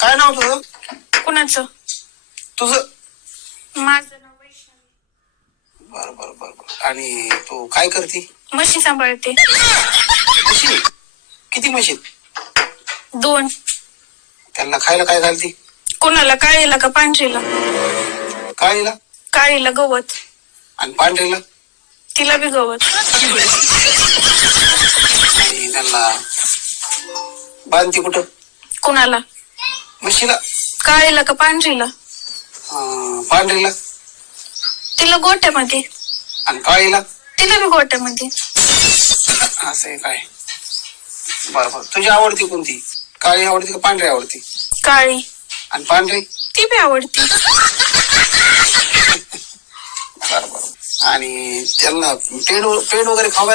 काय नाव तुझं? कुणाचं? तुझं? माझं नाव वैष्णवी. बर बर बर बर. आणि तू काय करते? म्हशी सांभाळते. म्हशी किती म्हशी दोन. त्यांना खायला काय घालती? कोणाला काळीला का पांढरीला? काळीला? काळीला गवत. आणि पांढरीला? तिला बी गवत. त्यांना. बांधती कुठं? कोणाला? म्हशीला. काळीला का पांढरीला? अं, पांढरीला. तिला गोट्यामध्ये आणि काळीला? तिला बी गोट्यामध्ये असं आहे काय? बर बर. तुझी आवडती कोणती? काळी आवडती का पांढरी आवडती? काळी. आणि पांढरी? ती बी आवडती. बर बर. आणि त्यांना पेड पेड वगैरे खावायला